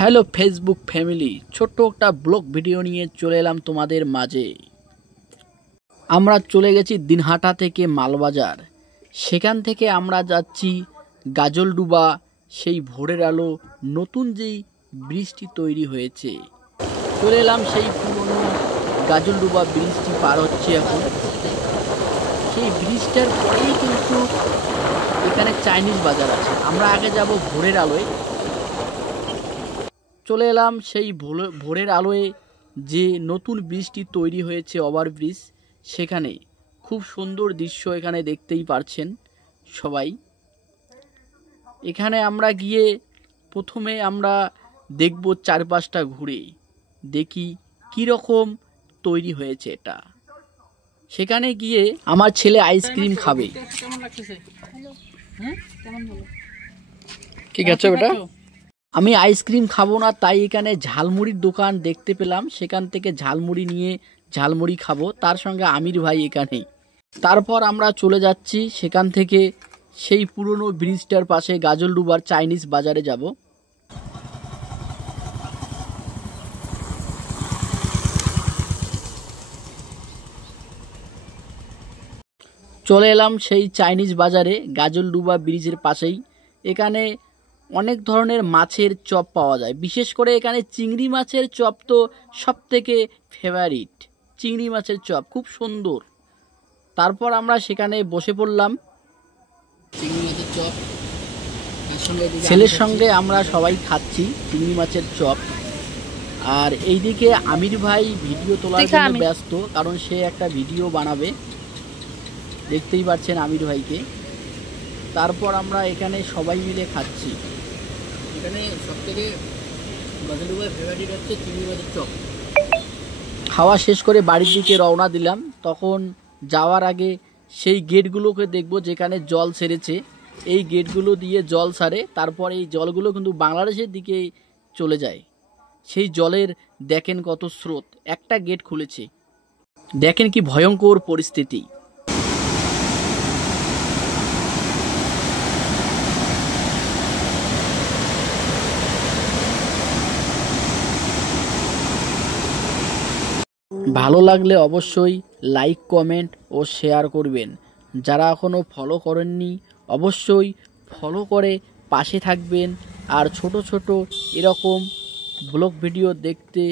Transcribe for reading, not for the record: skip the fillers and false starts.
Hello Facebook family, ছোট্ট একটা blog video নিয়ে চলে এলাম তোমাদের মাঝে। আমরা চলে গেছি দিনহাটা থেকে মালবাজার। সেখান থেকে আমরা যাচ্ছি গাজলডুবা। সেই ভোরের আলো নতুন যেই ব্রিজটি তৈরি হয়েছে, চলে এলাম সেই পুরনো গাজলডুবা ব্রিজটি পার হচ্ছে এখন। সেই ব্রিজটার পরেই কিন্তু এখানে চাইনিজ বাজার আছে। আমরা আগে যাব ভোরের আলোয়। চলে এলাম সেই ভোরের আলোয় যে নতুন ব্রিজটি তৈরি হয়েছে, ওভারব্রিজ। সেখানে খুব সুন্দর দৃশ্য এখানে দেখতেই পারছেন সবাই। এখানে আমরা গিয়ে প্রথমে আমরা দেখব চারপাশটা ঘুরে দেখি কীরকম তৈরি হয়েছে এটা। সেখানে গিয়ে আমার ছেলে আইসক্রিম খাবে। ঠিক আছে বেটা, আমি আইসক্রিম খাবো না, তাই এখানে ঝালমুড়ির দোকান দেখতে পেলাম। সেখান থেকে ঝালমুড়ি নিয়ে ঝালমুড়ি খাবো, তার সঙ্গে আমির ভাই এখানে। তারপর আমরা চলে যাচ্ছি সেখান থেকে সেই পুরনো ব্রিজটার পাশে গাজলডুবার চাইনিজ বাজারে যাব। চলে এলাম সেই চাইনিজ বাজারে গাজলডুবা ব্রিজের পাশেই। এখানে অনেক ধরনের মাছের চপ পাওয়া যায়, বিশেষ করে এখানে চিংড়ি মাছের চপ তো সব থেকে ফেভারিট। চিংড়ি মাছের চপ খুব সুন্দর। তারপর আমরা সেখানে বসে পড়লাম চিংড়ি মাছের চপ, ছেলের সঙ্গে আমরা সবাই খাচ্ছি চিংড়ি মাছের চপ। আর এইদিকে আমির ভাই ভিডিও তোলার জন্য ব্যস্ত, কারণ সে একটা ভিডিও বানাবে। দেখতেই পাচ্ছেন আমির ভাইকে। তারপর আমরা এখানে সবাই মিলে খাচ্ছি। এখানে সবথেকে গাজলডুবার ফেভারিট হচ্ছে চিংড়ি মাছের চপ। খাওয়া শেষ করে বাড়ির দিকে রওনা দিলাম। তখন যাওয়ার আগে সেই গেটগুলোকে দেখব যেখানে জল ছেড়েছে। এই গেটগুলো দিয়ে জল ছাড়ে, তারপর এই জলগুলো কিন্তু বাংলাদেশের দিকে চলে যায়। সেই জলের দেখেন কত স্রোত। একটা গেট খুলেছে, দেখেন কি ভয়ঙ্কর পরিস্থিতি। ভালো লাগলে অবশ্যই লাইক, কমেন্ট ও শেয়ার করবেন। যারা এখনও ফলো করেননি অবশ্যই ফলো করে পাশে থাকবেন। আর ছোট ছোট এরকম ব্লগ ভিডিও দেখতে